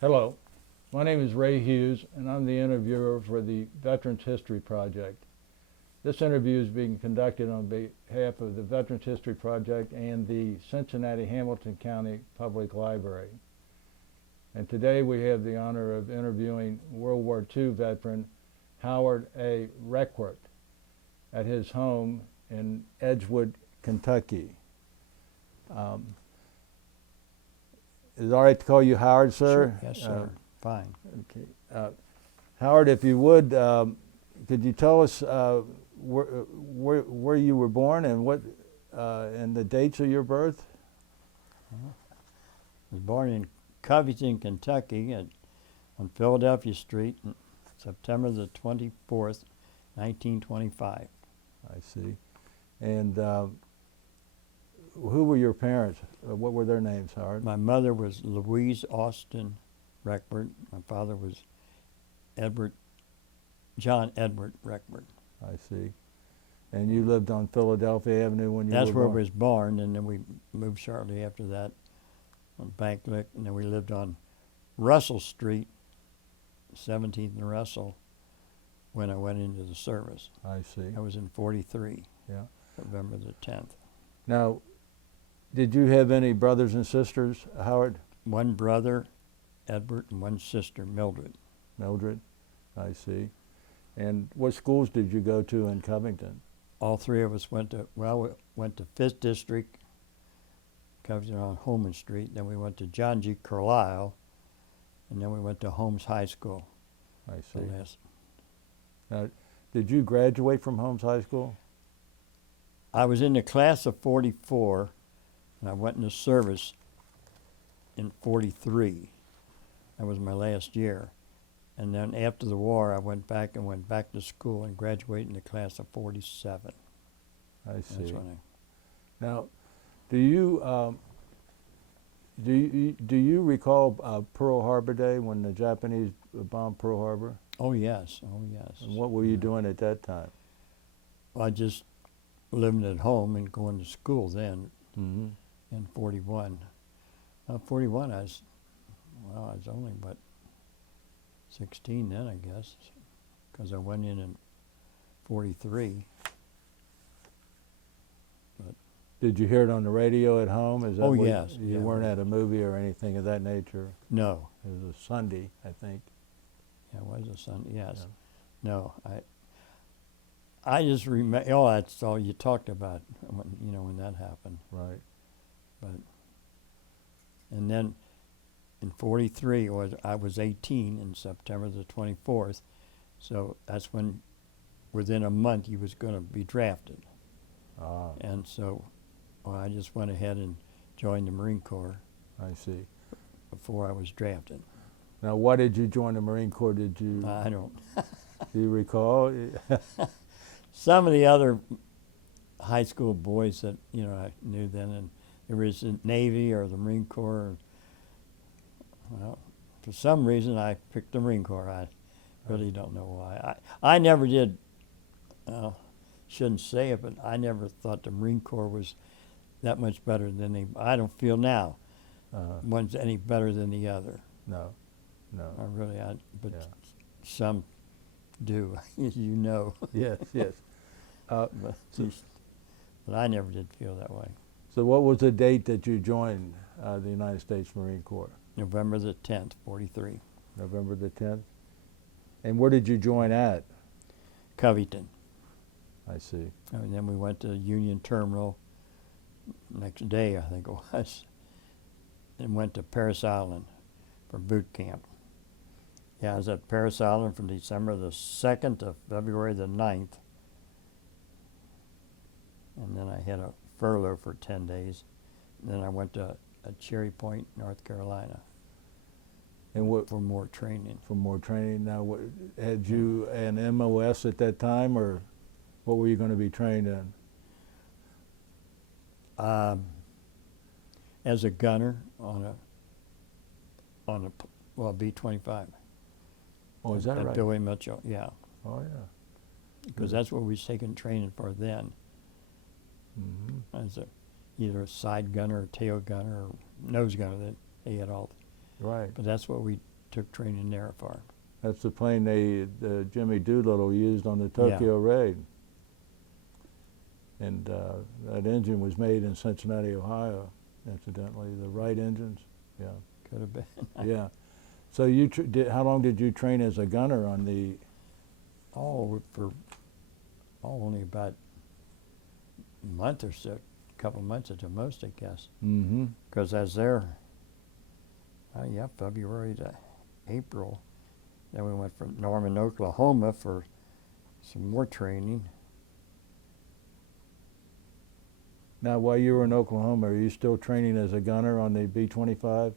Hello, my name is Ray Hughes, and I'm the interviewer for the Veterans History Project. This interview is being conducted on behalf of the Veterans History Project and the Cincinnati-Hamilton County Public Library. And today we have the honor of interviewing World War II veteran Howard A. Requardt at his home in Edgewood, Kentucky. Is it all right to call you Howard, sir? Sure. Yes, sir. Fine. Okay. Howard, if you would, could you tell us where you were born and what and the dates of your birth? I was born in Covington, Kentucky, on Philadelphia Street, on September the 24th, 1925. I see. And who were your parents? What were their names, Howard? My mother was Louise Austin Requardt. My father was John Edward Requardt. I see. And you lived on Philadelphia Avenue when you That's were where born? I was born, and then we moved shortly after that on Banklick, and then we lived on Russell Street, 17th and Russell, when I went into the service. I see. I was in 43, Yeah. November the 10th. Now, did you have any brothers and sisters, Howard? One brother, Edward, and one sister, Mildred. Mildred? I see. And what schools did you go to in Covington? All three of us went to 5th District, Covington on Holman Street. Then we went to John G. Carlisle, and then we went to Holmes High School. I see. Now, did you graduate from Holmes High School? I was in the class of 44, and I went into service in 43. That was my last year. And then after the war, I went back to school and graduated in the class of 47. I see. That's when Now, do you recall Pearl Harbor Day when the Japanese bombed Pearl Harbor? Oh yes. And what were you doing at that time? Well, I just living at home and going to school then Mm-hmm. in 41. 41, I was only about 16 then, I guess, because I went in 43. Did you hear it on the radio at home? Is that Oh, what- yes, You yeah. weren't at a movie or anything of that nature? No. It was a Sunday, I think. Yeah, it was a Sunday, yes. Yeah. No, I just remember, that's all you talked about, when that happened. Right. And then in 43, I was 18 in September the 24th, so that's when, within a month, he was going to be drafted. Ah, And so I just went ahead and joined the Marine Corps I see. before I was drafted. Now, why did you join the Marine Corps? Did you I don't. do you recall? Some of the other high school boys that I knew then, and there was the Navy or the Marine Corps. Well, for some reason I picked the Marine Corps. I really don't know why. I never did. Shouldn't say it, but I never thought the Marine Corps was that much better than I don't feel now one's any better than the other. No. But Yeah. some do, Yes, yes. but I never did feel that way. So what was the date that you joined the United States Marine Corps? November the 10th, 43. November the 10th? And where did you join at? Covington. I see. And then we went to Union Terminal next day, I think it was, and went to Parris Island for boot camp. Yeah, I was at Parris Island from December the 2nd to February the 9th. And then I had a furlough for 10 days. And then I went to Cherry Point, North Carolina. And what for more training. for more training? Now, had you an MOS at that time, or what were you going to be trained in? As a gunner on a B-25. Oh, is that at right? Billy Mitchell, yeah, Oh, yeah. because that's what we was taking training for then. Mm-hmm. As either a side gunner or tail gunner or nose gunner. They had all Right. But that's what we took training there for. That's the plane Jimmy Doolittle used on the Tokyo raid. And that engine was made in Cincinnati, Ohio, incidentally. The Wright engines. Yeah. Could have been. Yeah. So how long did you train as a gunner on the? Only about a month or so, a couple months at the most, I guess. Mm-hmm. Because I was there, February to April. Then we went from Norman, Oklahoma for some more training. Now, while you were in Oklahoma, are you still training as a gunner on the B-25?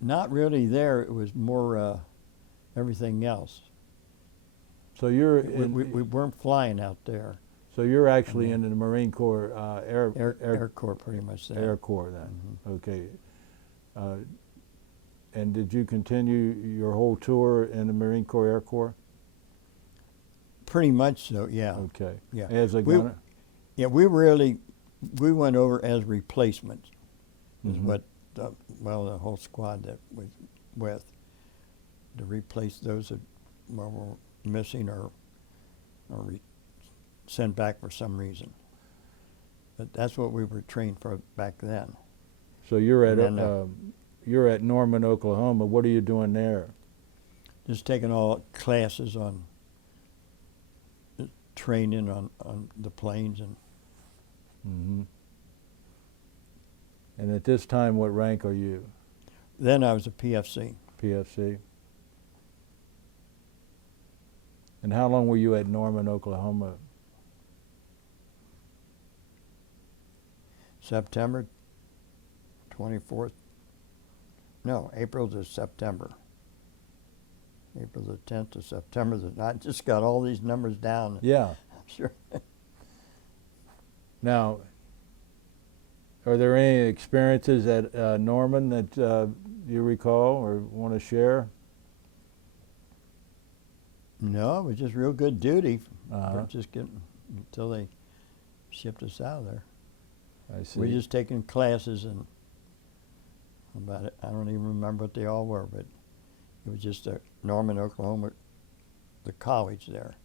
Not really there. It was more everything else. So you're We weren't flying out there. So you're actually in the Marine Corps Air Corps, pretty much there. Air Corps then. Mm-hmm. Okay. And did you continue your whole tour in the Marine Corps Air Corps? Pretty much so, yeah. Okay. Yeah. As a gunner? We went over as replacements. Is Mm-hmm. what the whole squad that was with, to replace those that were missing or sent back for some reason. But that's what we were trained for back then. So you're at Norman, Oklahoma. What are you doing there? Just taking all classes on training on the planes and. Mm-hmm. And at this time, what rank are you? Then I was a PFC. PFC. And how long were you at Norman, Oklahoma? September 24th. No, April to September. April the 10th to September. I just got all these numbers down. Yeah. I'm sure. Now, are there any experiences at Norman that you recall or want to share? No, it was just real good duty. Uh-huh. Just getting until they shipped us out of there. I see. We just taking classes and about it. I don't even remember what they all were, but it was just Norman, Oklahoma, the college there.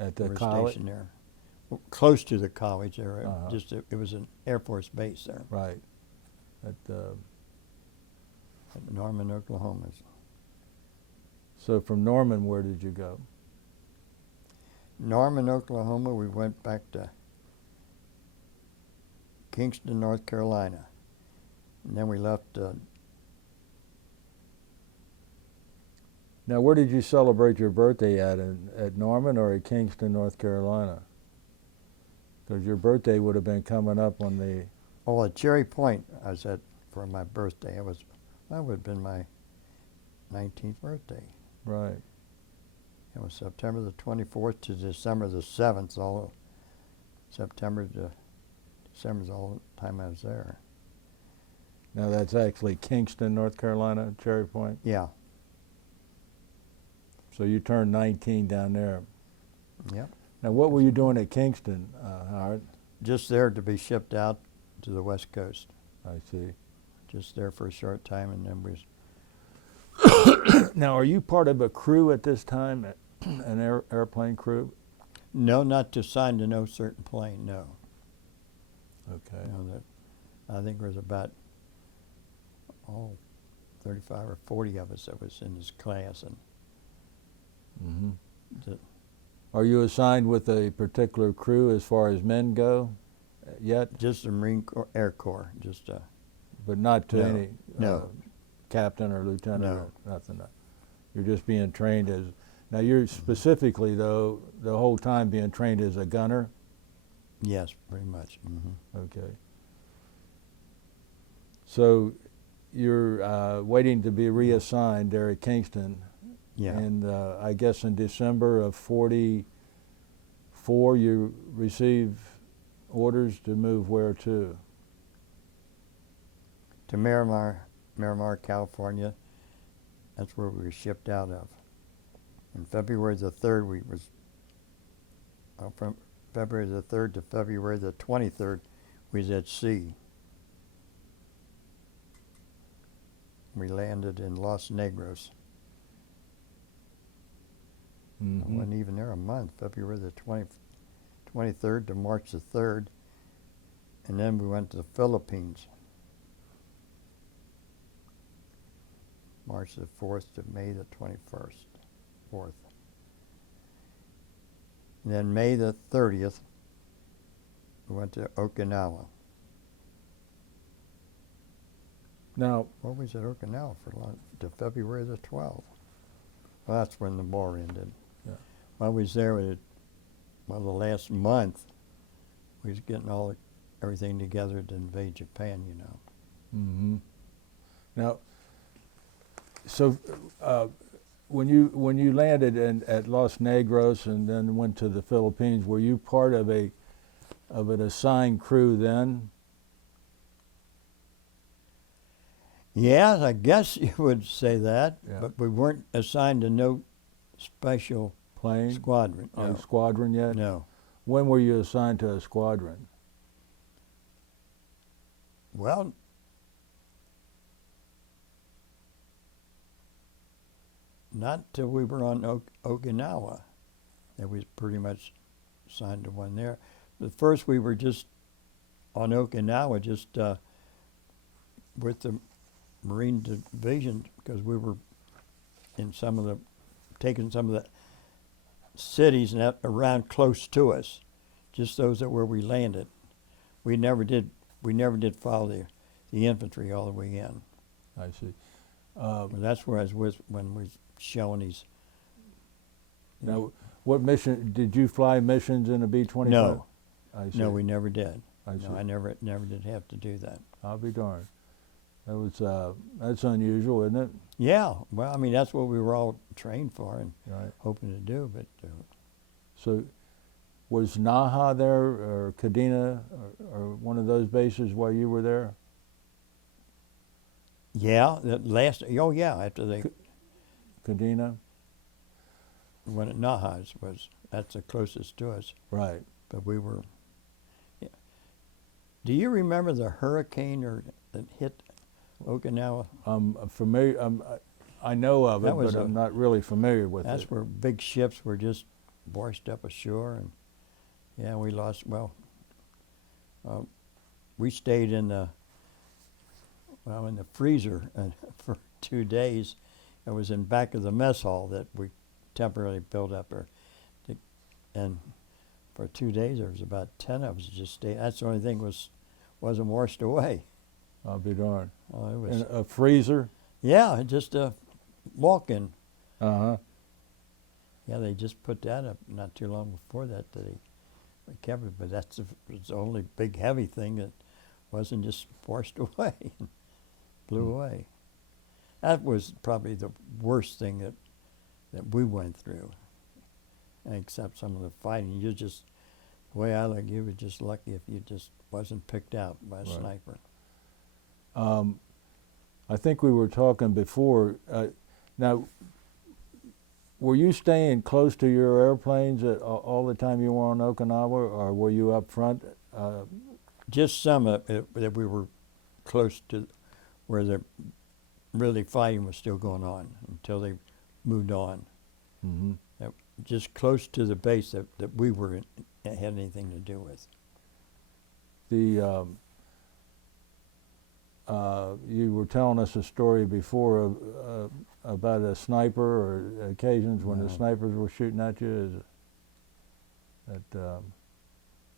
At the We were college? stationed there. Close to the college there. Uh-huh. It was an Air Force base there. Right. At Norman, Oklahoma. So from Norman, where did you go? Norman, Oklahoma, we went back to Kingston, North Carolina. And then we left. Now, where did you celebrate your birthday at Norman or at Kingston, North Carolina? Because your birthday would have been coming up on the... Oh, at Cherry Point, I was at for my birthday. That would have been my 19th birthday. Right. It was September the 24th to December the 7th. All September to December's all the time I was there. Now, that's actually Kingston, North Carolina, Cherry Point? Yeah. So you turned 19 down there. Yep. Now, what were you doing at Kingston, Howard? Just there to be shipped out to the West Coast. I see. Just there for a short time, and then we. Now, are you part of a crew at this time, an airplane crew? No, not to sign to no certain plane. No. Okay. No, that I think there was about 35 or 40 of us that was in this class, and. Mm-hmm. The, Are you assigned with a particular crew as far as men go yet? just the Marine Corps, Air Corps, just But not to No. any No. captain or lieutenant No. or nothing. You're just being trained as... Now, you're specifically, though, the whole time being trained as a gunner? yes, pretty much. Mm-hmm. Okay. So you're waiting to be reassigned there at Kingston. Yeah. And I guess in December of '44, you receive orders to move where to? To Miramar, California. That's where we were shipped out of. And February the 3rd, from February the 3rd to February the 23rd, we was at sea. we landed in Los Negros. I Mm-hmm. wasn't even there a month, February the 23rd to March the 3rd. And then we went to the Philippines, March the 4th to May the 21st, 4th. And then May the 30th, we went to Okinawa. Now, What was at Okinawa for long? To February the 12th. Well, that's when the war ended. Yeah. While we was there, the last month, we was getting everything together to invade Japan, you know. mm-hmm. Now, so when you landed at Los Negros and then went to the Philippines, were you part of an assigned crew then? Yeah, I guess you would say that, Yeah. but we weren't assigned to no special Plane? squadron. No. Squadron yet? No. When were you assigned to a squadron? Well, not till we were on Okinawa. That was pretty much assigned to one there. At first, we were just on Okinawa, just with the Marine Division, because we were in taking some of the cities and that around close to us, just those that where we landed. We never did follow the infantry all the way in. I see. But that's where I was with when we was showing these. Now, what mission did you fly missions in a B-25? No. I see. No, we never did. I see. No, I never did have to do that. I'll be darned. That was that's unusual, isn't it? Yeah, well, I mean, that's what we were all trained for and Right. hoping to do, but So, was Naha there or Kadena or one of those bases while you were there? yeah, after they Kadena? went at Nahas that's the closest to us, Right. but we were. Yeah. Do you remember the hurricane that hit Okinawa? I'm familiar. I know of it, That was but I'm not really familiar with That's it. where big ships were just washed up ashore, and yeah, we lost. Well, we stayed in the freezer for 2 days. It was in back of the mess hall that we temporarily built up and for 2 days there was about 10 of us just stayed. That's the only thing wasn't washed away. I'll be darned. Oh, it was. In a freezer? Yeah, just a walk-in. Uh-huh. Yeah, they just put that up not too long before that they kept it, but that's the only big heavy thing that wasn't just washed away and blew away. That was probably the worst thing that we went through, except some of the fighting. The way I look, you were just lucky if you just wasn't picked out by a Right. sniper. I think we were talking before. Now, were you staying close to your airplanes all the time you were on Okinawa, or were you up front? Just some of it that we were close to where the really fighting was still going on until they moved on. Mm-hmm. Just close to the base that we were in, had anything to do with. You were telling us a story before about a sniper or occasions when the snipers were shooting at you.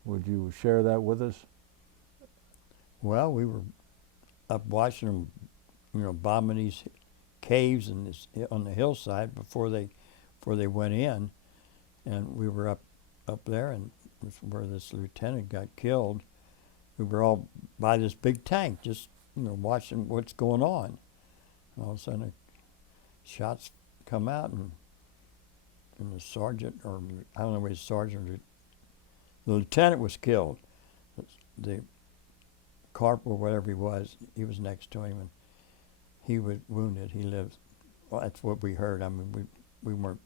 Would you share that with us? Well, we were up watching them, bombing these caves and on the hillside before they went in, and we were up there, and where this lieutenant got killed. We were all by this big tank, just watching what's going on. And all of a sudden, shots come out, and the sergeant, or I don't know what his sergeant, the lieutenant was killed. The corporal, whatever he was next to him, and he was wounded. He lived. Well, that's what we heard. I mean, we weren't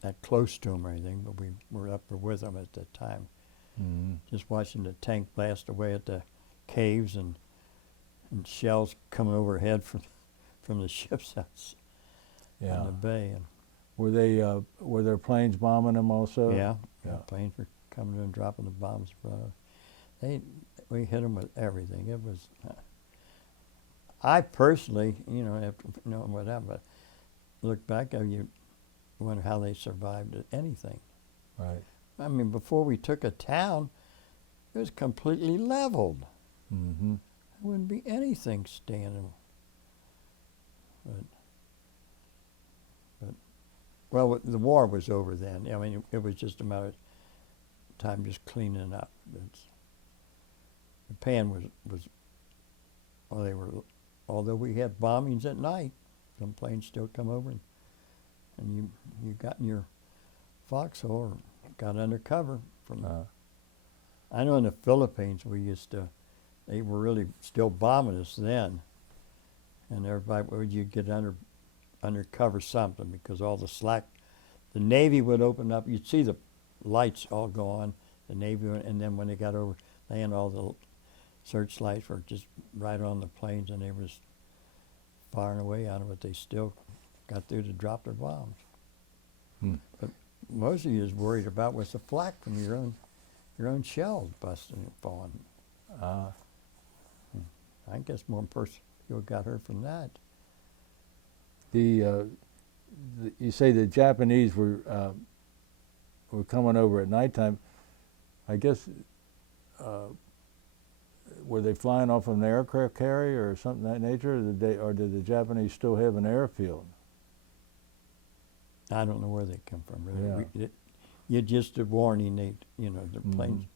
that close to him or anything, but we were up there with him at the time. Mm-hmm. Just watching the tank blast away at the caves, and and shells coming overhead from the ships out Yeah. in the bay. And Were there planes bombing them also? yeah, Yeah. planes were coming in and dropping the bombs. We hit them with everything. It was. I personally, after knowing what happened, but look back, you wonder how they survived anything. Right. I mean, before we took a town, it was completely leveled. Mm-hmm. There wouldn't be anything standing. But well, the war was over then. I mean, it was just a matter of time just cleaning up. Japan was well, they were, although we had bombings at night, some planes still come over and you got in your foxhole or got under cover from. I know in the Philippines they were really still bombing us then, and everybody you'd get under cover something because all the slack, the Navy would open up. You'd see the lights all go on, the Navy, and then when they got over land, all the searchlights were just right on the planes, and they was firing away on it, but they still got through to drop their bombs. But most of you is worried about was the flak from your own shells busting and falling. I guess more people got hurt from that. You say the Japanese were coming over at nighttime. I guess were they flying off of an aircraft carrier or something of that nature, or did the Japanese still have an airfield? I don't know where they come from, really. Yeah. You just a warning. The planes.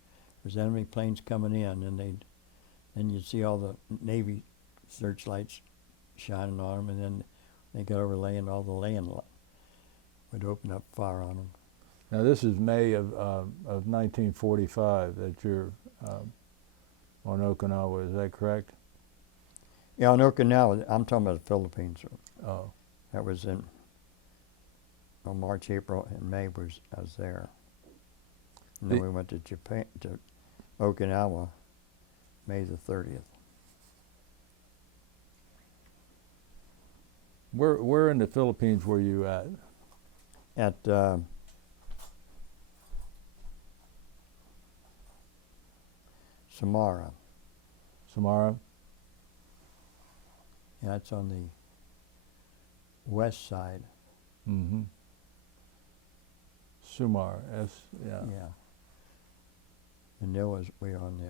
There's enemy planes coming in, and then you'd see all the Navy searchlights shining on them, and then they got over land. All the land would open up fire on them. Now this is May of 1945 that you're on Okinawa. Is that correct? Yeah, on Okinawa. I'm talking about the Philippines. Oh. That was in March, April, and May. I was there. And then we went to Japan, to Okinawa, May the 30th. Where in the Philippines were you at? At Samara. Samara? Yeah, it's on the west side. Mm-hmm. Sumar, yeah. Yeah. And there was we on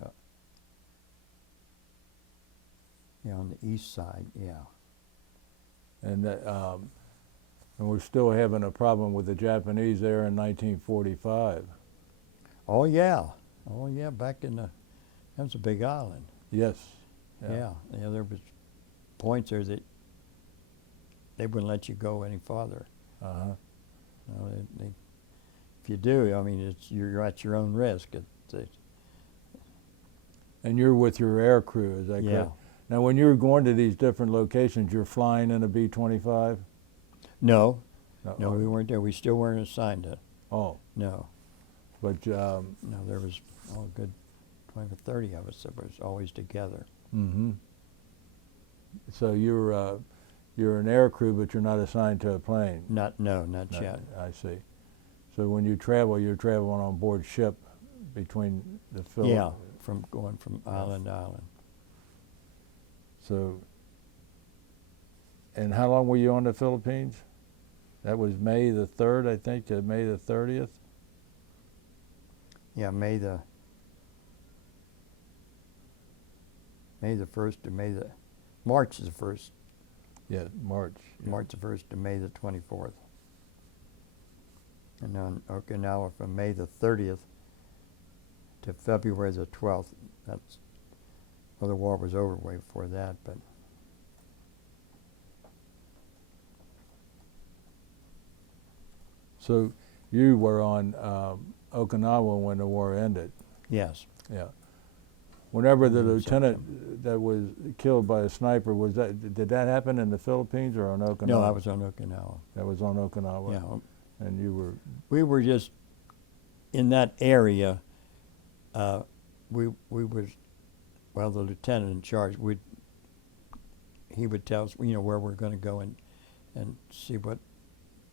the east side, yeah. And and we're still having a problem with the Japanese there in 1945. Oh yeah, back in that was a big island. Yes. Yeah, there was points there that they wouldn't let you go any farther. Uh-huh. If you do, I mean, you're at your own risk. And you're with your air crew, is that Yeah. correct? Now, when you're going to these different locations, you're flying in a B-25? No, we weren't there. We still weren't assigned to. Oh. No. But No, there was a good 20 or 30 of us that was always together. mm-hmm. So you're an air crew, but you're not assigned to a plane. Not yet. I see. So when you travel, you're traveling on board ship between the Philippines. Yeah, going from island to island. So, and how long were you on the Philippines? That was May the 3rd, I think, to May the 30th? Yeah, May the 1st to March the 1st. Yeah, March. March the 1st to May the 24th. And on Okinawa from May the 30th to February the 12th. The war was over way before that, but. So you were on Okinawa when the war ended? Yes. Yeah. Whenever the In lieutenant that was killed by a sniper, did that happen in the Philippines or on Okinawa? No, I was on Okinawa. That was on Okinawa? Yeah. And you were? We were just in that area. We was, well, the lieutenant in charge, he would tell us, where we're going to go and see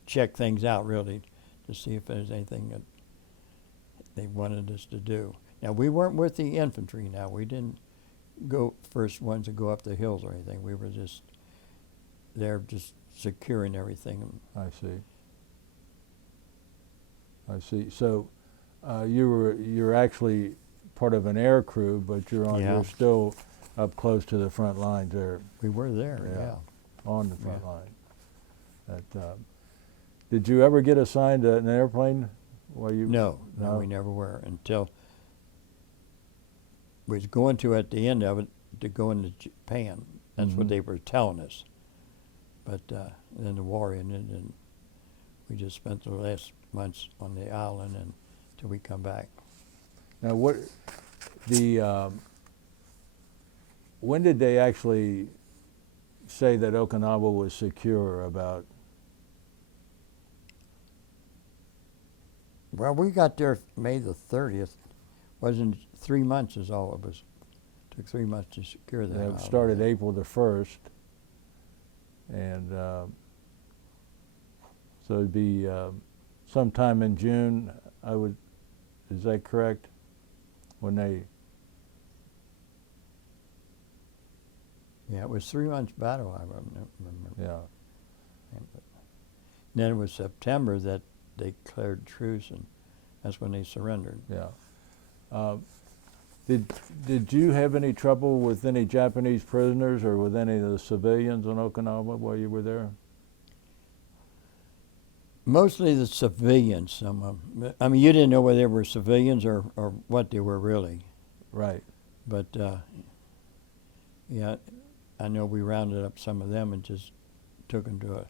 check things out really, to see if there's anything that they wanted us to do. Now, we weren't with the infantry now. We didn't go first ones to go up the hills or anything. We were just there just securing everything. I see. I see. So you're actually part of an air crew, but you're still up close to the front lines there. We were there, yeah. On the front line. Did you ever get assigned to an airplane? No, we never were until we was going to, at the end of it, to go into Japan. That's what they were telling us. But then the war ended, and we just spent the last months on the island until we come back. Now, when did they actually say that Okinawa was secure about? Well, we got there May the 30th. Wasn't 3 months is all it was. Took 3 months to secure that. It started April the 1st, and so it'd be sometime in June. Is that correct? When they? Yeah, it was 3 months battle. I remember. Yeah. And then it was September that they declared truce, and that's when they surrendered. Yeah. Did you have any trouble with any Japanese prisoners or with any of the civilians on Okinawa while you were there? Mostly the civilians, some of them. I mean, you didn't know whether they were civilians or what they were really. Right. But, yeah, I know we rounded up some of them and just took them to a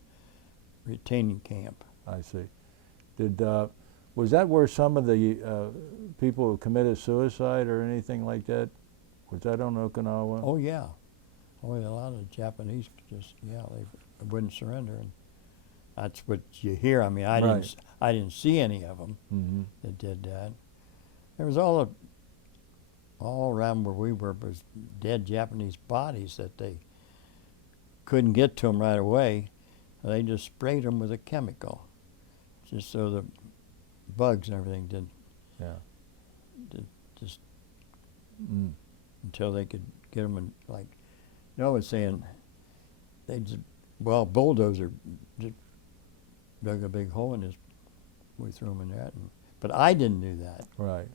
retaining camp. I see. Was that where some of the people who committed suicide or anything like that? Was that on Okinawa? Oh yeah, a lot of Japanese they wouldn't surrender, and that's what you hear. I mean, I didn't see any of them that did that. There was all around where we were was dead Japanese bodies that they couldn't get to them right away. They just sprayed them with a chemical, just so the bugs and everything did just until they could get them. And like Noah was saying, bulldozer just dug a big hole in his. We threw him in that, but I didn't do that. Right.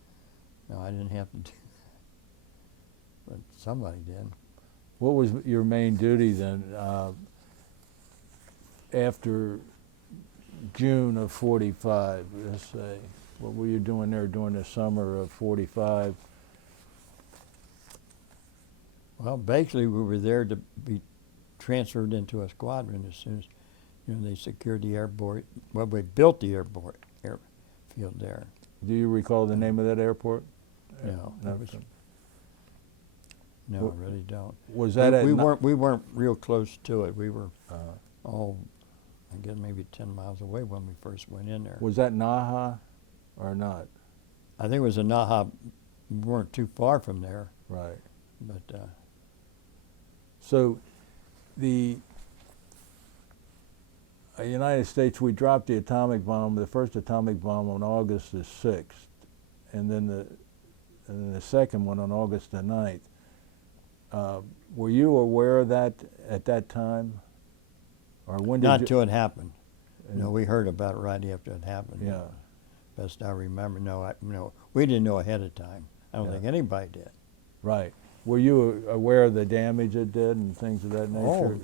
No, I didn't have to do that, but somebody did. What was your main duty then after June of 45, let's say? What were you doing there during the summer of 45? Well, basically we were there to be transferred into a squadron as soon as they secured the airport. Well, we built the airfield there. Do you recall the name of that airport? No, No, no, I really don't. Was that we weren't real close to it. We were all, I guess, maybe 10 miles away when we first went in there. Was that Naha or not? I think it was in Naha. We weren't too far from there. Right. But so the United States, we dropped the atomic bomb, the first atomic bomb on August the 6th, and then the second one on August the 9th. Were you aware of that at that time? Or when did not till it happened. No, we heard about it right after it happened. Yeah. Best I remember. No, we didn't know ahead of time. I don't think anybody did. Right. Were you aware of the damage it did and things of that nature? Oh,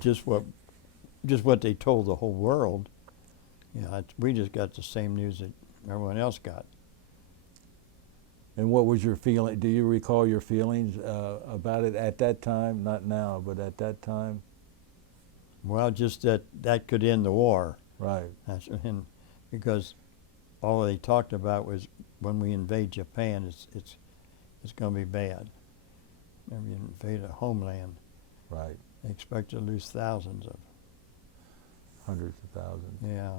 just what they told the whole world. Yeah, we just got the same news that everyone else got. And what was your feeling? Do you recall your feelings about it at that time? Not now, but at that time? Well, just that could end the war. Right. Because all they talked about was when we invade Japan, it's going to be bad. When we invade a homeland, right? They expect to lose thousands of. Hundreds of thousands. Yeah.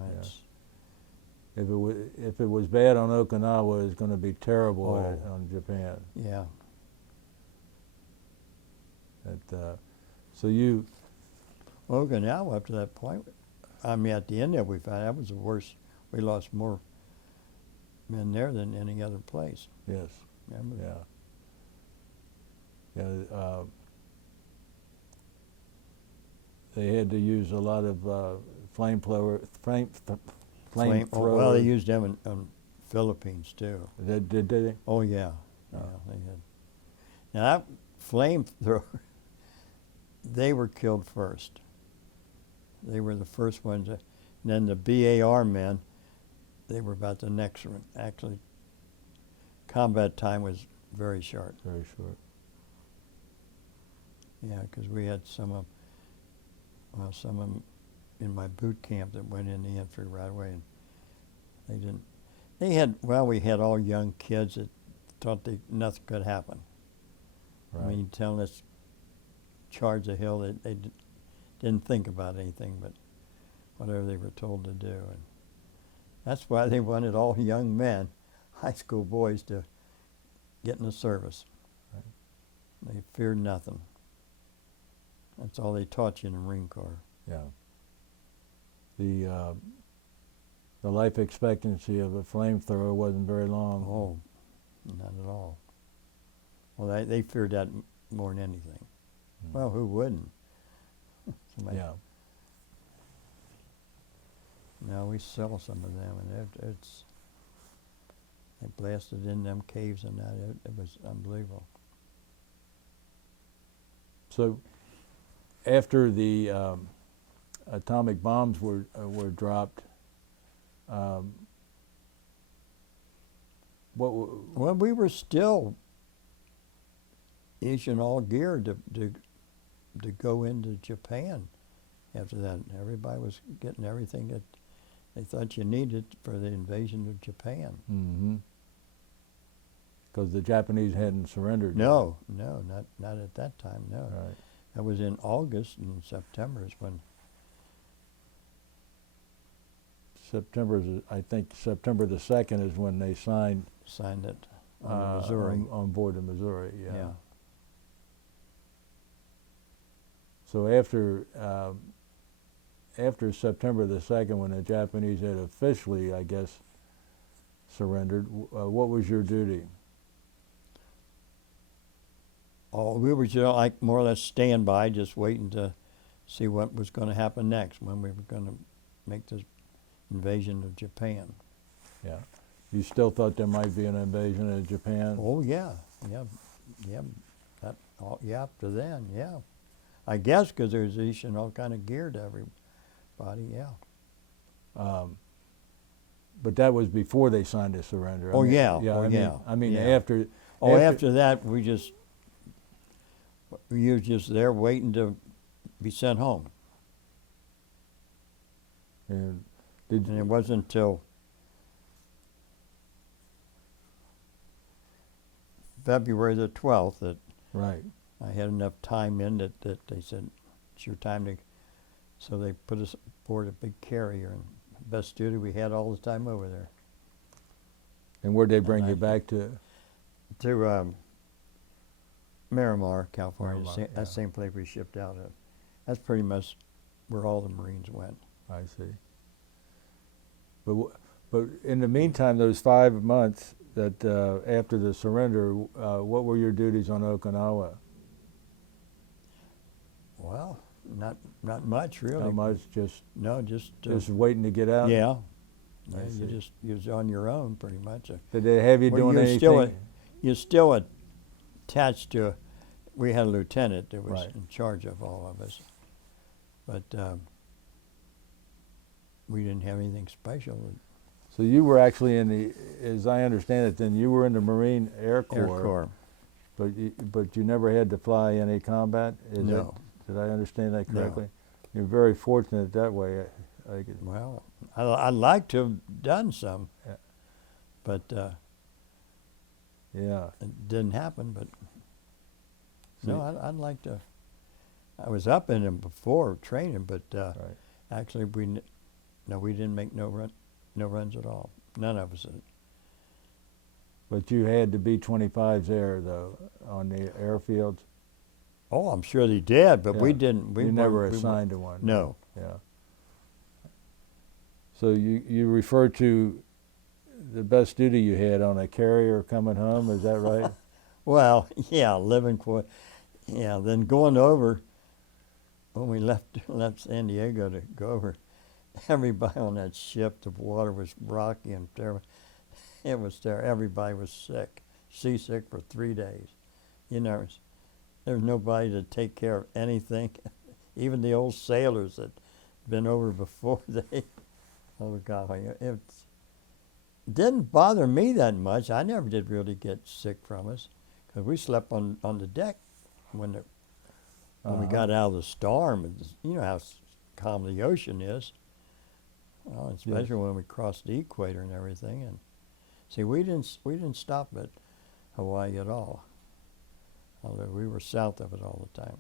If it was bad on Okinawa, it's going to be terrible on Japan. Yeah. So you Okinawa up to that point, I mean, at the end there, we found that was the worst. We lost more men there than any other place. Yes. Remember? Yeah. They had to use a lot of flamethrower. Well, they used them in Philippines too. Did they? Oh yeah, Oh. yeah, they had. Now that flamethrower, they were killed first. They were the first ones. And then the BAR men, they were about the next one. Actually, combat time was very short. Very short. Yeah, because we had some of them in my boot camp that went in the infantry right away, and they didn't. We had all young kids that thought nothing could happen. Right. I mean, you tell them let's charge the hill, they didn't think about anything but whatever they were told to do, and that's why they wanted all young men, high school boys, to get in the service. Right. They feared nothing. That's all they taught you in the Marine Corps. Yeah. The life expectancy of a flamethrower wasn't very long. Oh, not at all. Well, they feared that more than anything. Mm. Well, who wouldn't? Yeah. Now we sell some of them, and they blasted in them caves and that. It was unbelievable. So, after the atomic bombs were dropped, Well, we were still issuing all gear to go into Japan. After that, everybody was getting everything that they thought you needed for the invasion of Japan. Mm-hmm. Because the Japanese hadn't surrendered. No, not at that time. No, Right. that was in August and September is when. I think September the 2nd is when they signed it on the Missouri. on board the Missouri. Yeah. Yeah. So after September the 2nd, when the Japanese had officially, I guess, surrendered, what was your duty? Oh, we were just like more or less standby, just waiting to see what was going to happen next, when we were going to make this invasion of Japan. Yeah. You still thought there might be an invasion of Japan? Oh yeah. Up to then, yeah. I guess because there's issuing all kind of gear to everybody, yeah. But that was before they signed a surrender. Oh, yeah. I mean, Yeah. after. After that, we were just there waiting to be sent home. And And it wasn't until February the 12th that right. I had enough time in that they said, it's your time to, so they put us aboard a big carrier, and best duty we had all the time over there. And where'd they bring you back to? To Miramar, California, Miramar, that same place we shipped out of. That's pretty much where all the Marines went. I see. But in the meantime, those 5 months that after the surrender, what were your duties on Okinawa? Well, not much really. Not much, just waiting to get out. Yeah. I Yeah, see. you was on your own pretty much. Did they have you doing anything? You're still attached to. We had a lieutenant that was Right. in charge of all of us, but we didn't have anything special. So you were actually in the, as I understand it, then you were in the Marine Air Corps. But you never had to fly any combat? No. Did I understand that correctly? No. You're very fortunate that way. Well, I'd like to have done some, Yeah. but Yeah. it didn't happen. But See- no, I'd like to. I was up in them before training, but Right. actually we didn't make no runs at all. None of us did. But you had the B-25s there, though, on the airfields? Oh, I'm sure they did, but we Yeah. didn't. We You weren't- never we weren't- assigned to one. No. Yeah. So you refer to the best duty you had on a carrier coming home, is that right? Well, yeah, yeah. Then going over, when we left San Diego to go over, everybody on that ship, the water was rocky and terrible. It was there. Everybody was sick, seasick for 3 days. You know, there was nobody to take care of anything. Even the old sailors that been over before, oh God, it didn't bother me that much. I never did really get sick from us, because we slept on the deck when we got out of the storm. And you know how calm the ocean is, well, especially when we crossed the equator and everything. And see, we didn't stop at Hawaii at all, although we were south of it all the time.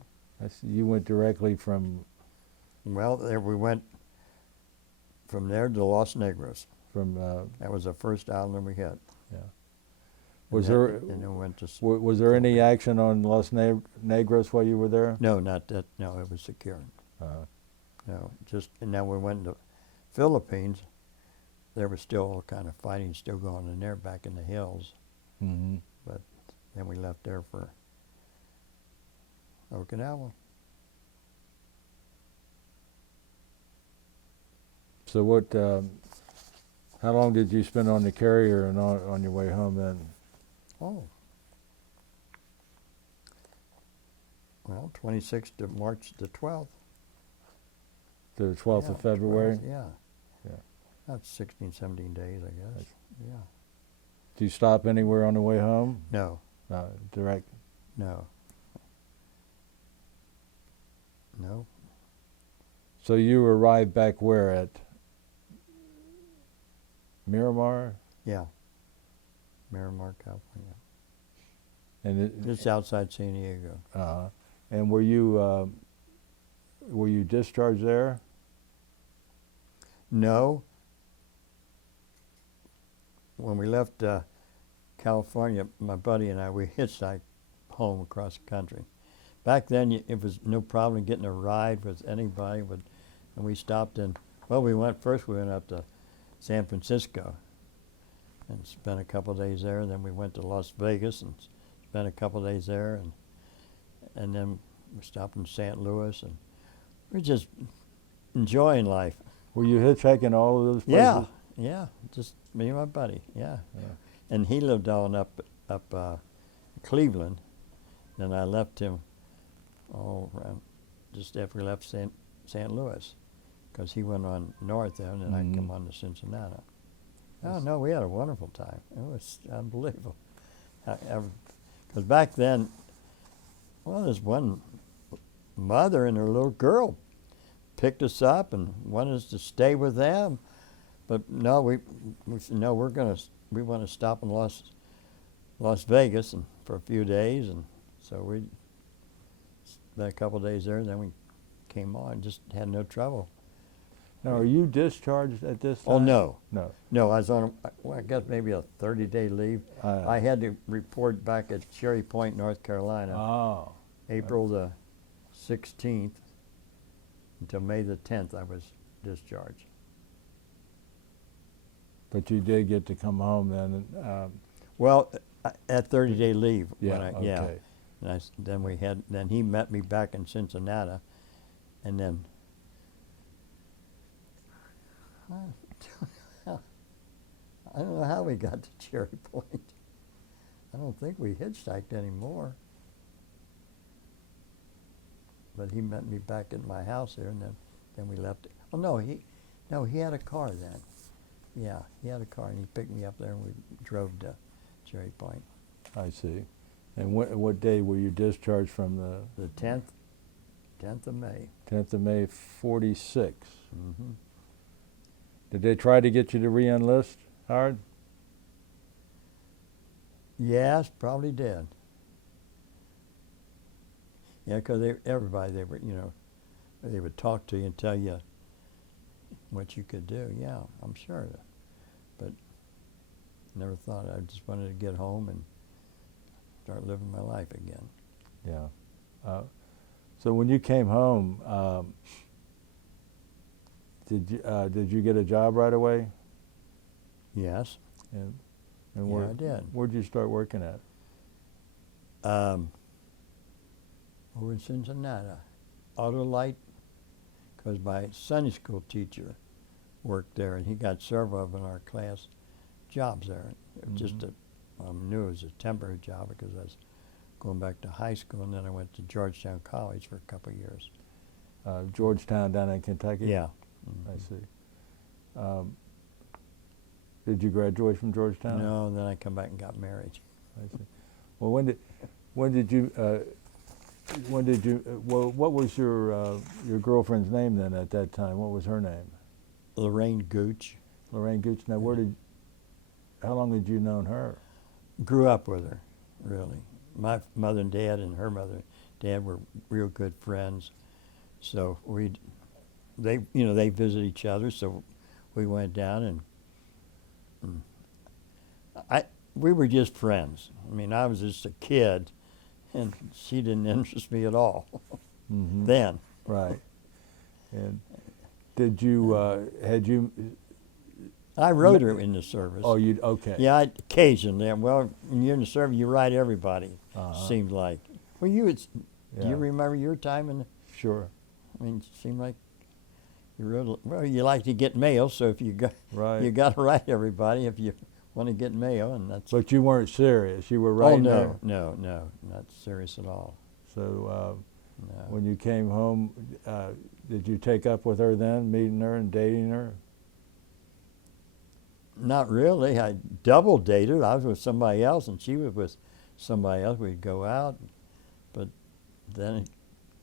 You went directly from Well, we went from there to Los Negros. That was the first island we hit. Yeah. And Was there and then we went to was there any action on Los Negros while you were there? No, not that. No, it was secure. No, and then we went to Philippines. There was still all kind of fighting still going in there back in the hills. Mm-hmm. But then we left there for Okinawa. So what? How long did you spend on the carrier and on your way home then? Oh. Well, 26th to March the 12th. To the 12th Yeah, of February? 12th, yeah. Yeah. That's 16, 17 days, I guess. Yeah. Did you stop anywhere on the way home? No, Direct? no. No. So you arrived back where, at Miramar? Yeah. Miramar, California. And It's outside San Diego. and were you discharged there? No. When we left California, my buddy and I, we hitchhiked home across the country. Back then, it was no problem getting a ride with anybody, and we stopped in, well, we went up to San Francisco and spent a couple of days there, and then we went to Las Vegas and spent a couple of days there, and then we stopped in St. Louis, and we're just enjoying life. Were you hitchhiking all of those places? Yeah, just me and my buddy, yeah. Yeah. And he lived on up Cleveland. Then I left him around just after we left St. Louis, because he went on north there, and then I come on to Cincinnati. Oh no, we had a wonderful time. It was unbelievable. Because back then, well, there's one mother and her little girl picked us up and wanted us to stay with them, but no, we said, no, we want to stop in Las Vegas and for a few days, and so we spent a couple of days there, and then we came on, just had no trouble. Now, are you discharged at this time? Oh no, No. I was on, I guess maybe a 30-day leave. I had to report back at Cherry Point, North Carolina, Oh. April the 16th until May the 10th. I was discharged. But you did get to come home then. Well, at 30-day leave. Yeah. When Okay. And then he met me back in Cincinnati, and then I don't know how we got to Cherry Point. I don't think we hitchhiked anymore. But he met me back at my house there, and then we left. Oh no, he had a car then. Yeah, he had a car, and he picked me up there, and we drove to Cherry Point. I see. And what day were you discharged from The 10th of May. 10th of May, 46? Mm-hmm. Did they try to get you to re-enlist, Howard? Yes, probably did. Yeah, because everybody, they were, they would talk to you and tell you what you could do. Yeah, I'm sure. But never thought. I just wanted to get home and start living my life again. Yeah. So when you came home, did you get a job right away? Yes. And Yeah, where I did. Where'd you start working at? Over in Cincinnati, Autolite, because my Sunday school teacher worked there, and he got several of in our class jobs there. It was just I knew it was a temporary job because I was going back to high school, and then I went to Georgetown College for a couple of years. Georgetown down in Kentucky? Yeah. I see. Did you graduate from Georgetown? No, then I come back and got married. I see. Well, when did you well, what was your girlfriend's name then at that time? What was her name? Lorraine Gooch. Lorraine Gooch. Now, how long had you known her? Grew up with her, really. My mother and dad and her mother and dad were real good friends. So they visit each other. So we went down and we were just friends. I mean, I was just a kid, and she didn't interest me at all then. Right. And did you I wrote her in the service. Oh, you okay? Yeah, occasionally. Well, when you're in the service, you write everybody. Seemed like. Well, do you remember your time in? Sure. I mean, it seemed like you wrote. Well, you like to get mail, so if you got you got to write everybody if you want to get mail, and that's. But you weren't serious. You were writing. Oh no, not serious at all. So No. when you came home, did you take up with her then, meeting her and dating her? Not really. I double dated. I was with somebody else, and she was with somebody else. We'd go out, but then it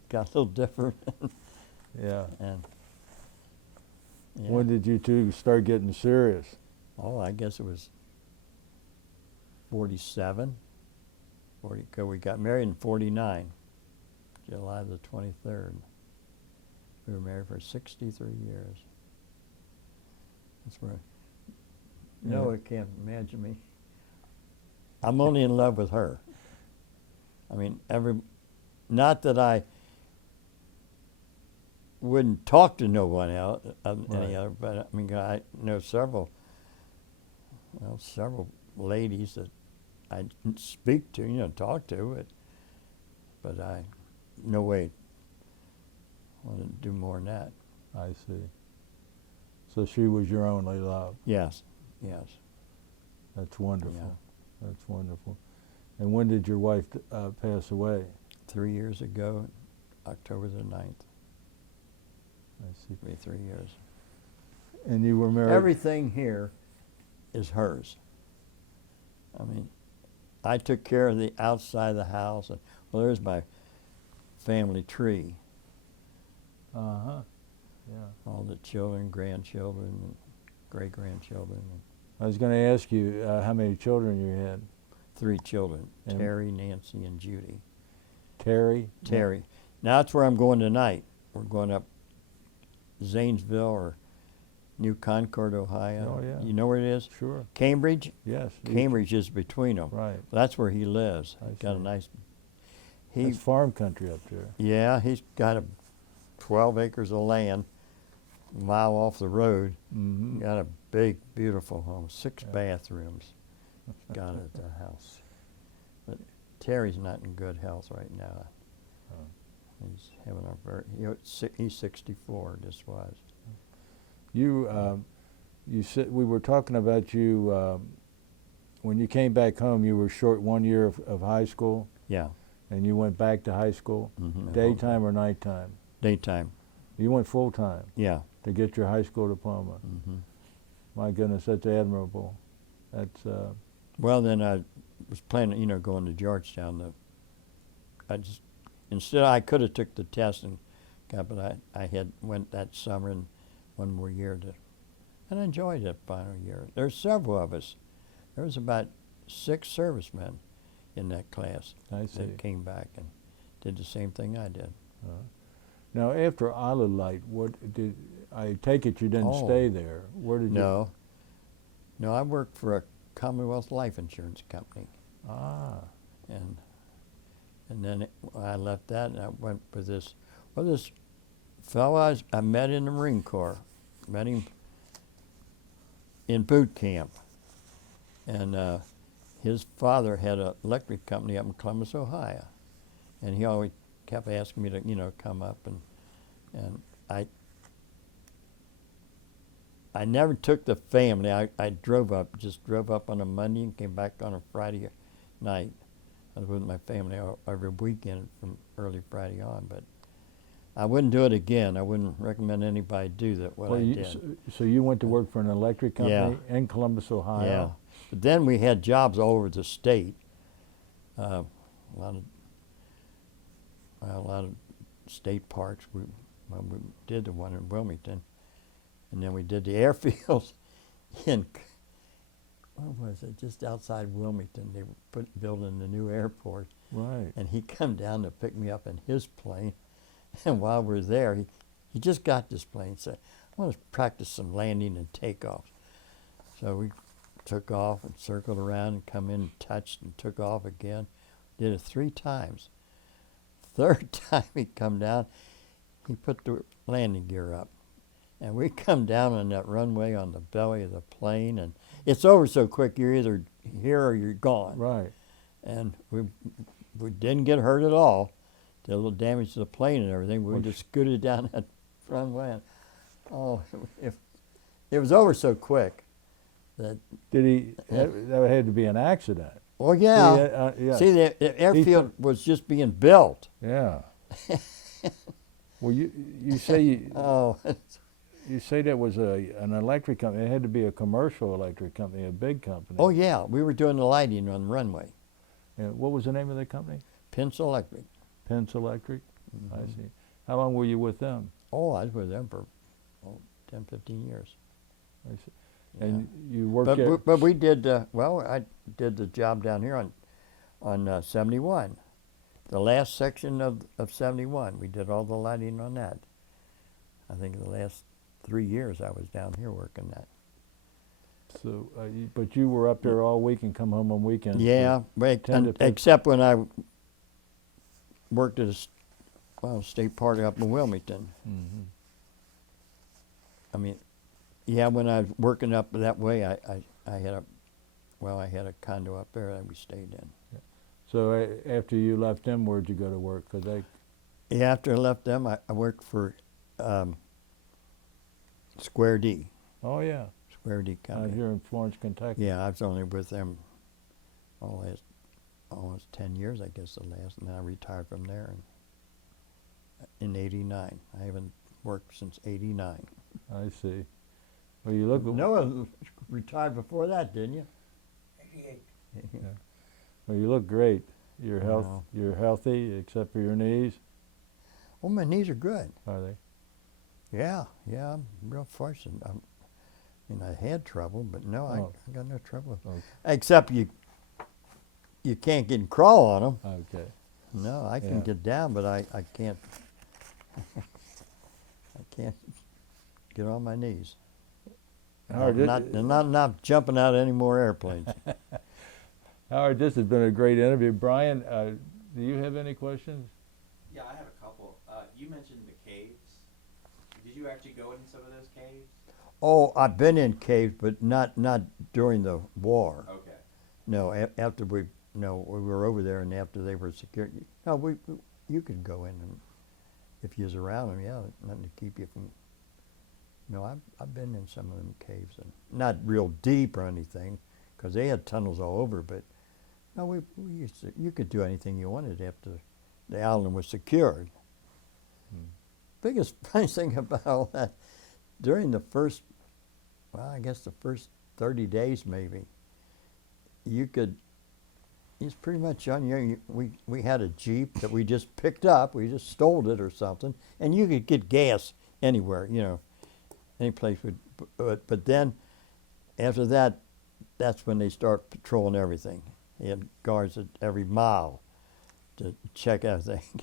got a little different. Yeah. And yeah. When did you two start getting serious? Oh, I guess it was 47. 'Cause we got married in 49, July the 23rd. We were married for 63 years. That's where. No, I can't imagine me. I'm only in love with her. I mean, not that I wouldn't talk to no one else, any other, but I mean, I know several ladies that I speak to, talk to, but I, no way, want to do more than that. I see. So she was your only love. Yes. That's wonderful. Yeah. That's wonderful. And when did your wife pass away? 3 years ago, October the 9th. I see. It'll be 3 years. And you were married? Everything here is hers. I mean, I took care of the outside of the house. And, well, there's my family tree. Uh-huh. Yeah. All the children, grandchildren, and great-grandchildren. I was going to ask you how many children you had. 3 children, And Terry, Nancy, and Judy. Terry? Terry. Now that's where I'm going tonight. We're going up Zanesville or New Concord, Ohio. Oh, yeah. You know where it is? Sure. Cambridge? Yes. Cambridge is between them. Right. That's where he lives. I He's got a see. nice. It's farm country up there. Yeah, he's got 12 acres of land, a mile off the road. Mm-hmm. Got a big, beautiful home, 6 Yeah. bathrooms. Got at the house. But Terry's not in good health right now. Oh. He's having he's 64. Just was. You said we were talking about you when you came back home. You were short 1 year of high school. Yeah. And you went back to high school. Mm-hmm. Daytime or nighttime? Daytime. You went full time. Yeah. To get your high school diploma. Mm-hmm. My goodness, that's admirable. That's. Well, then I was planning, going to Georgetown. Instead I could have took the test and got, but I had went that summer and one more year and I enjoyed that final year. There's several of us. There was about 6 servicemen in that class I see. that came back and did the same thing I did. Now, after Autolite, I take it you didn't stay there? Where did you? No, I worked for a Commonwealth Life Insurance Company. Ah. And And then I left that and I went with this fellow I met in the Marine Corps. Met him in boot camp. And his father had an electric company up in Columbus, Ohio. And he always kept asking me to, come up. And I never took the family. I drove up on a Monday and came back on a Friday night. I was with my family every weekend from early Friday on, but I wouldn't do it again. I wouldn't recommend anybody do that, what I did. So you went to work for an electric company in Columbus, Ohio? Yeah. But then we had jobs all over the state. A lot of state parks. We did the one in Wilmington. And then we did the airfields in, what was it, just outside Wilmington. They were building the new airport. Right. And he come down to pick me up in his plane. And while we're there, he just got this plane. Said, I want to practice some landing and takeoff. So we took off and circled around and come in and touched and took off again. Did it 3 times. Third time he come down, he put the landing gear up. And we come down on that runway on the belly of the plane, and it's over so quick you're either here or you're gone. Right. And we didn't get hurt at all. Did a little damage to the plane and everything. We just scooted down that runway. And, it was over so quick that. Did he? That had to be an accident. Well, yeah. Yeah. See, the airfield was just being built. Yeah. Well, you say you say that was an electric company. It had to be a commercial electric company, a big company. Oh yeah, we were doing the lighting on the runway. And what was the name of the company? Pence Electric. Pence Electric. Mm-hmm. I see. How long were you with them? Oh, I was with them for 10, 15 years. I see. Yeah. And you worked But we did, I did the job down here on 71. The last section of 71. We did all the lighting on that. I think the last 3 years I was down here working that. So, but you were up there all week and come home on weekends? Yeah, except when I worked at a state park up in Wilmington. Mm-hmm. I mean, yeah, when I was working up that way, I had a condo up there that we stayed in. Yeah. So after you left them, where'd you go to work? Yeah, after I left them, I worked for Square D. Oh yeah. Square D company. Out here in Florence, Kentucky. Yeah, I was only with them almost 10 years, I guess, the last, and then I retired from there in 89. I haven't worked since 89. I see. Well, you look. Noah retired before that, didn't you? 88. Yeah. Well, you look great. You're know. You're healthy, except for your knees. Oh, my knees are good. Are they? Yeah, I'm real fortunate. I had trouble, but no, I got no trouble. Okay. Except you can't get and crawl on them. Okay. No, I can get down, but I can't. I can't get on my knees. Howard, Not jumping out of any more airplanes. Howard, this has been a great interview. Brian, do you have any questions? Yeah, I have a couple. You mentioned the caves. Did you actually go in some of those caves? Oh, I've been in caves, but not during the war. Okay. No, after we were over there, and after they were secured. No, you could go in, and if you was around them, yeah, nothing to keep you from. No, I've been in some of them caves, and not real deep or anything, because they had tunnels all over. But no, we used to. You could do anything you wanted after the island was secured. Biggest funny thing about all that, during the first, I guess the first 30 days maybe, it's pretty much on your, we had a Jeep that we just picked up, we just stole it or something, and you could get gas anywhere, any place but then after that, that's when they start patrolling everything. They had guards at every mile to check everything.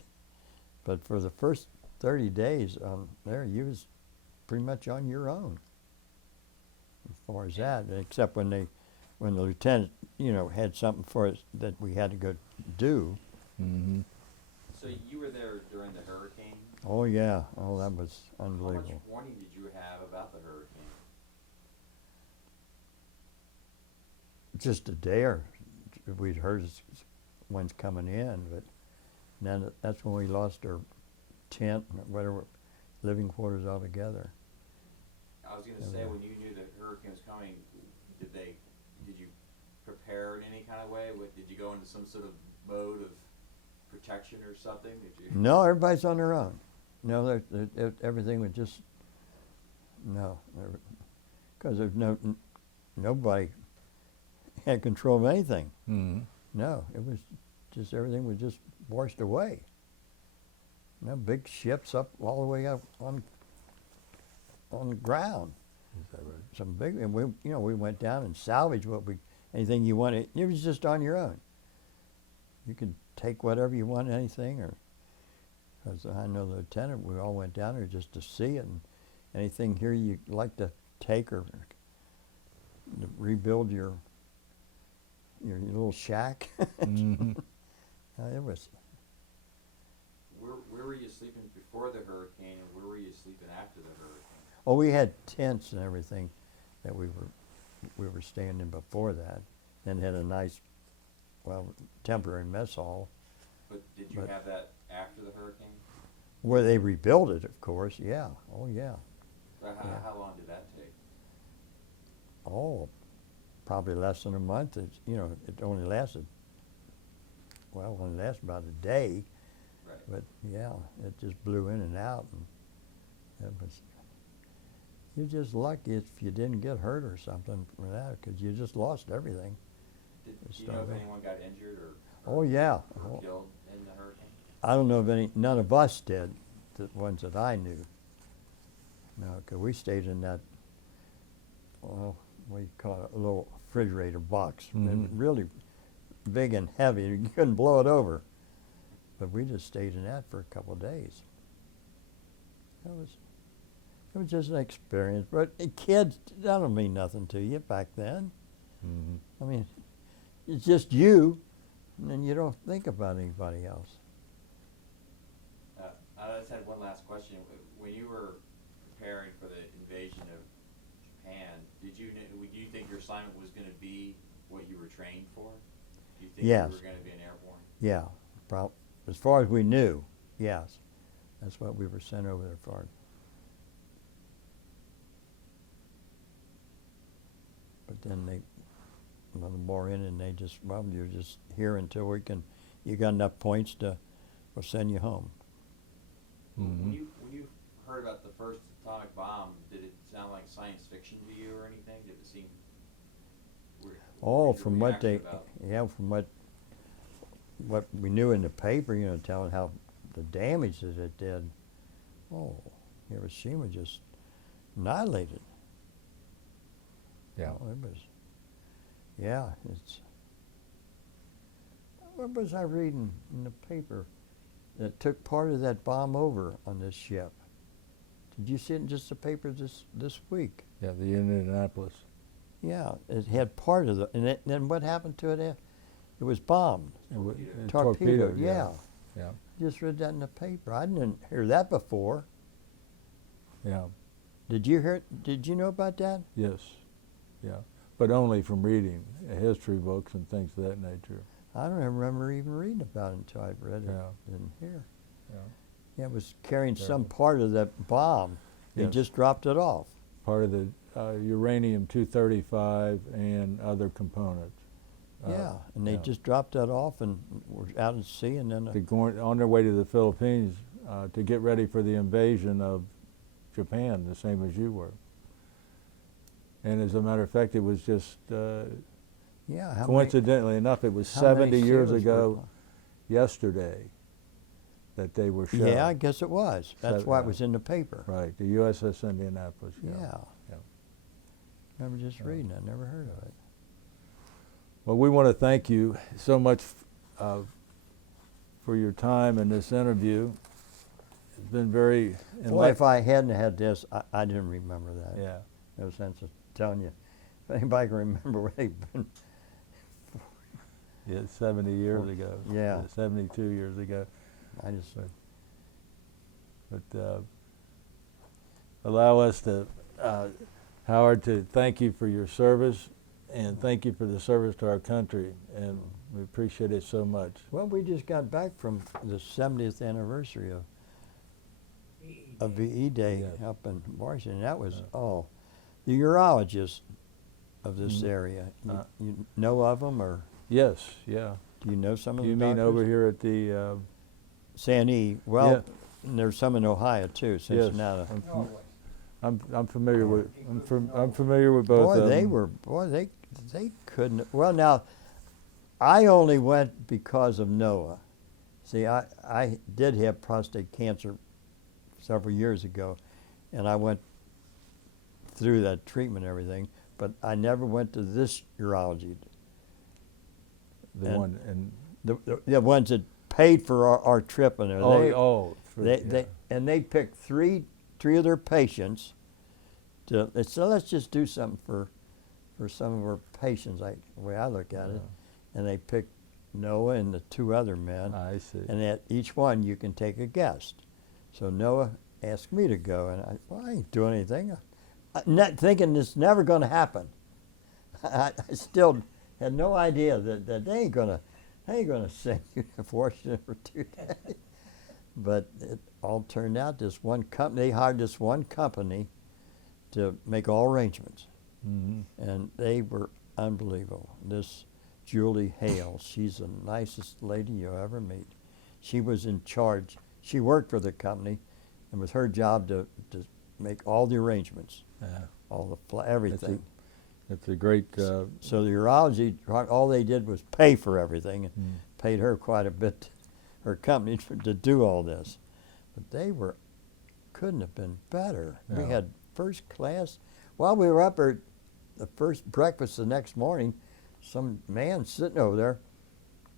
But for the first 30 days there, you was pretty much on your own as far as that, except when the lieutenant, had something for us that we had to go do. Mm-hmm. So you were there during the hurricane. Oh yeah, oh that was How much unbelievable. warning did you have about the hurricane? Just a day or we'd heard one's coming in, but then that's when we lost our tent and whatever, living quarters altogether. I was gonna say, when you knew the hurricane was coming, did you prepare in any kind of way? Did you go into some sort of mode of protection or something? Did you? No, everybody's on their own. No, everything was just because there's nobody had control of anything. Mm-hmm. No, it was just everything was just washed away. No big ships up all the way up on the ground. Is that right? Some big, and we went down and salvaged anything you wanted. It was just on your own. You could take whatever you want, anything, or because I know the lieutenant, we all went down there just to see it, and anything here you'd like to take or to rebuild your little shack. Mm-hmm. It was. Where were you sleeping before the hurricane, and where were you sleeping after the hurricane? Oh, we had tents and everything that we were staying in before that, and had a nice, temporary mess hall But did you have that after the hurricane? where they rebuilt it, of course. Yeah. Oh, yeah. How long did that take? Oh, probably less than a month. It only lasted. Well, it only lasted about a day, Right. but yeah, it just blew in and out, and it was. You're just lucky if you didn't get hurt or something from that, because you just lost everything. Do you know if anyone got injured or Oh yeah. or killed in the hurricane? I don't know if none of us did, the ones that I knew. No, because we stayed in that, what do you call it, a little refrigerator box. Mhm. And really big and heavy. You couldn't blow it over. But we just stayed in that for a couple of days. It was just an experience. But kids, that don't mean nothing to you back then. Mm-hmm. I mean, it's just you, and then you don't think about anybody else. I just had one last question. When you were preparing for the invasion of Japan, did you think your assignment was going to be what you were trained for? Do you think Yes. you were going to be an airborne? Yeah, as far as we knew, yes. That's what we were sent over there for. But then they, another more in, and they just, you're just here until you got enough points we'll send you home. Mm-hmm. When you heard about the first atomic bomb, did it sound like science fiction to you or anything? Did it seem? From what we knew in the paper, telling how the damage that it did. Oh, Hiroshima just annihilated. Yeah. Oh, it was. Yeah, it's. What was I reading in the paper that took part of that bomb over on this ship? Did you see it in just the paper this week? Yeah, the Indianapolis. Yeah, it had part of and then what happened to it? It was bombed. Torpedoed. Yeah. Yeah. Just read that in the paper. I didn't hear that before. Yeah. Did you hear? Did you know about that? Yes. Yeah. But only from reading history books and things of that nature. I don't remember even reading about it until I read it in here. Yeah. Yeah, it was carrying some Terrible. part of that bomb. They Yes. just dropped it off. Part of the uranium-235 and other components. Yeah, and they just dropped that off and were out at sea, and then They're going on their way to the Philippines to get ready for the invasion of Japan, the same as you were. And as a matter of fact, it was just coincidentally enough, it was 70 years ago yesterday that they were shot. Yeah, I guess it was. That's why it was in the paper. Right, the USS Indianapolis. Yeah. Yeah. I remember just reading it. I never heard of it. Well, we want to thank you so much for your time in this interview. It's been very Boy, if I hadn't had this, I didn't remember that. Yeah. No sense of telling you. If anybody can remember where they've been. Yeah, 70 years ago. Yeah. 72 years ago. I just But allow us to, Howard, to thank you for your service and thank you for the service to our country. And we appreciate it so much. well, we just got back from the 70th anniversary of VE Day Yes. up in Washington. That was the urologists of this Mhm. area. Uh, You know of them, or Yes, yeah. do you know some of You the mean doctors? over here at the, San E. Well, yeah. and there's some in Ohio too, yes, Cincinnati. I'm familiar with, I'm familiar with both Boy, of they them. were. Boy, they couldn't. Well, now, I only went because of Noah. See, I did have prostate cancer several years ago, and I went through that treatment and everything, but I never went to this urology. The and one, and, The ones that paid for our trip and everything. They picked three of their patients they said, let's just do something for some of our patients, the way I look at it. And they picked Noah and the two other men. I see. And at each one you can take a guest. So Noah asked me to go, and I ain't doing anything. Not thinking it's never going to happen. I still had no idea that they ain't gonna sing Washington for 2 days. But it all turned out this one company. They hired this one company to make all arrangements, and they were unbelievable. This Julie Hale, she's the nicest lady you'll ever meet. She was in charge. She worked for the company, and it was her job to make all the arrangements, all the everything. It's a great. So the urology, all they did was pay for everything, and paid her quite a bit, her company, to do all this. But they couldn't have been better. No. We had first class. While we were up at the first breakfast the next morning, some man sitting over there,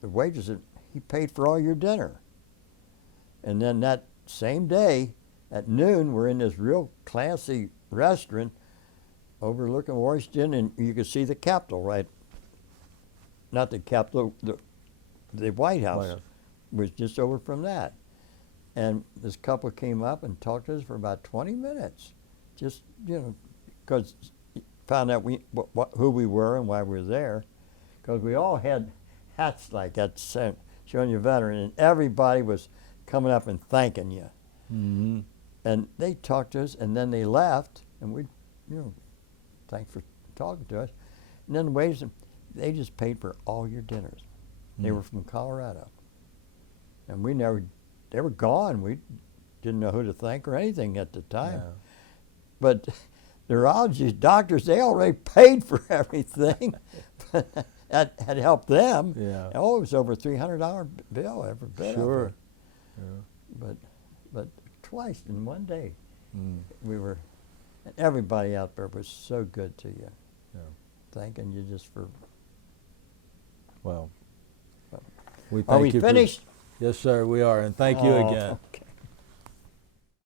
the waitress said, he paid for all your dinner. And then that same day, at noon, we're in this real classy restaurant overlooking Washington, and you could see the Capitol, right? Not the Capitol, the White House was just over from that. And this couple came up and talked to us for about 20 minutes. Just, because found out who we were and why we were there. Because we all had hats like that showing you're a veteran, and everybody was coming up and thanking you. Mm-hmm. And they talked to us, and then they left, and we, thanks for talking to us. And then the waiters, they just paid for all your dinners. They were from Colorado. And they were gone. We didn't know who to thank or anything at the time. Yeah. But the urologists, doctors, they already paid for everything. That had helped them. Yeah. Oh, it was over a $300 bill every bit of Sure. it. Yeah. But twice in one day, Mm. and everybody out there was so good to you. Yeah. Thanking you just for. Well, Well, we thank Are we you finished? Yes, sir, we are, and thank you Oh. again.